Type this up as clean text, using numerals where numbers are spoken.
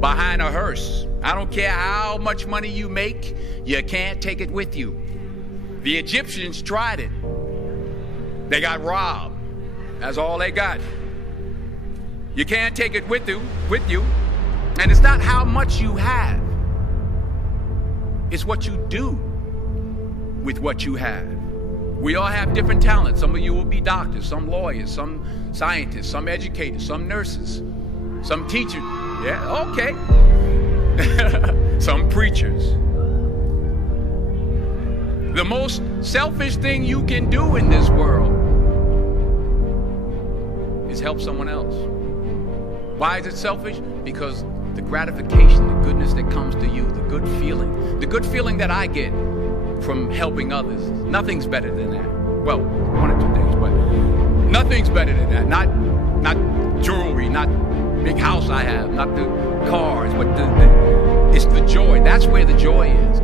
behind a hearse. I don't care how much money you make, you can't take it with you. The Egyptians tried it. They got robbed. That's all they got. You can't take it with you. And it's not how much you have. It's what you do with what you have. We all have different talents. Some of you will be doctors, some lawyers, some scientists, some educators, some nurses, some teachers. Yeah, okay. Some preachers. The most selfish thing you can do in this world is help someone else. Why is it selfish? Because the gratification, the goodness that comes to you, the good feeling that I get from helping others, nothing's better than that. Well, 1 or 2 days, but nothing's better than that. Not jewelry, not big house I have, not the cars, but it's the joy. That's where the joy is.